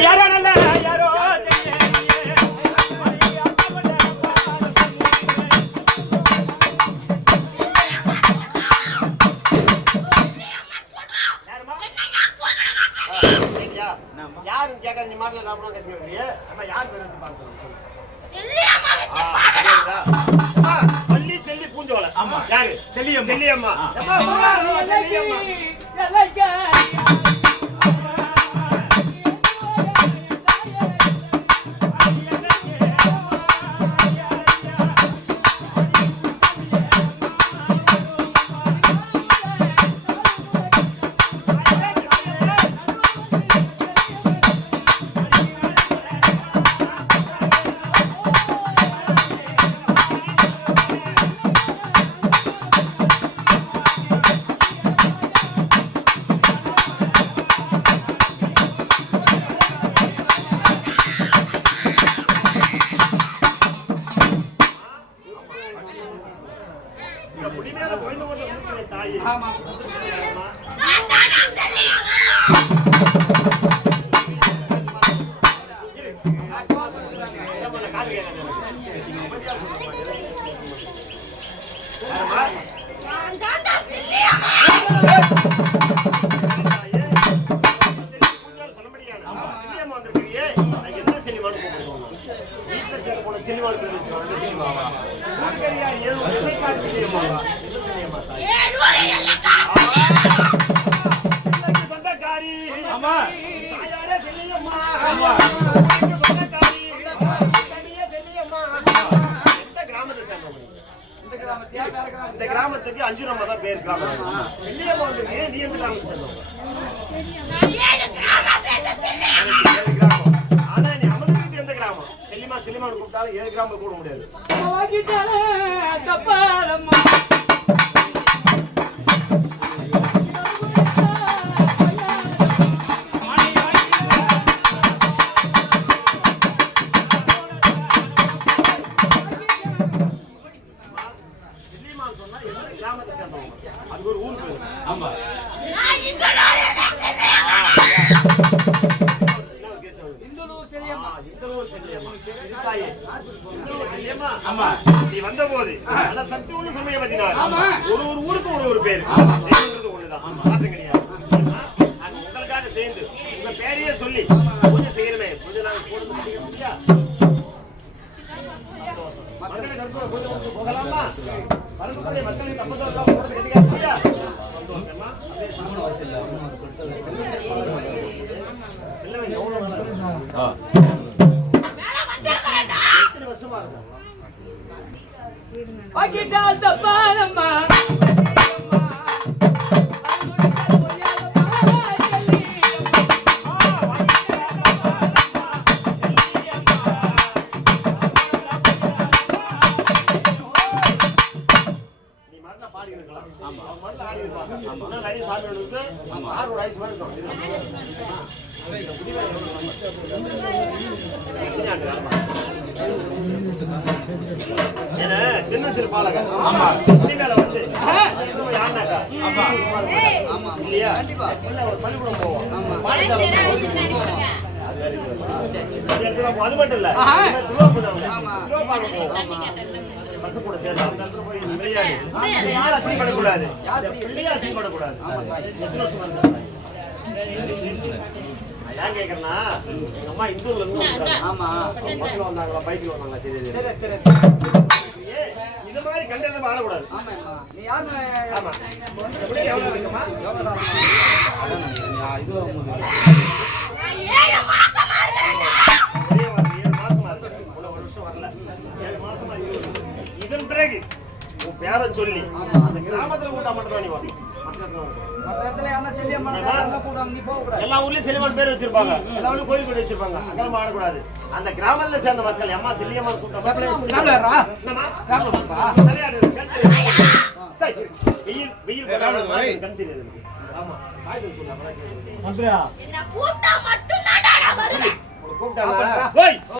யாரோ நல்ல யாரோ யாரும் கேட்காத நீ மாடல சாப்பிடணும் கத்துக்கிறியே நம்ம யார் பேர் வச்சு பார்க்கணும் பள்ளி செல்லி பூஞ்சோலை ஆமா யாரு செல்லியம்மா இந்த கிராமத்துக்கு அஞ்சுரம்மா தான் பேர் கிராமம். செல்லியம்மா வந்து நீ எந்த கிராமத்துக்கு ஆனா நீ அமர்ந்து எந்த கிராமம்? செல்லிமா கூப்பிட்டாலும் 7 கிராமம் கூட முடியாது. அது ஒரு ஊர் பேரு. ஆமா நீ வந்த போது சக்தி ஒண்ணு சமயம் பத்தினார் ஒரு ஊருக்கு ஒரு பேரு ஒண்ணுதான் உங்களுக்காக சேர்ந்து உங்க பேரையே சொல்லி கொஞ்சம் செய்யணுமே கொஞ்சம் நாங்க போகலாமா மக்களின் சின்ன சிறு பாலகர் மேல வந்து இல்லையா ஒரு பள்ளிக்கூடம் போவோம் அது மட்டும் இல்ல பஸ் கூட சேர்ந்து அந்த இடத்துல போய் விளையாடி யாரும் அசிங்கப்படக்கூடாது பிள்ளையா அசிங்கப்படக்கூடாது. ஏன் கேக்குறேன்னா எங்க அம்மா இந்தூர்ல இருந்து பஸ்ல வந்தாங்களா பைக்ல வந்தாங்களா தெரியுது. இது மாதிரி கண்டனம் ஆடக்கூடாது. இதன் பிறகு உன் பேரை சொல்லி அந்த கிராமத்துல கூட்டா மட்டும் நீ வரணும். எல்லா ஊர்லயும் செல்லியம்மன் பேர் வச்சிருப்பாங்க, எல்லா ஊர்லயும் கோயில் பேர் வச்சிருப்பாங்க. அங்கெல்லாம் ஆடக்கூடாது. அந்த கிராமத்துல சேர்ந்த மக்கள் அம்மா செல்லியம்மன் கூட்டம் வெயில் கண் தெரியாது. ஆமா கூப்பிட்டா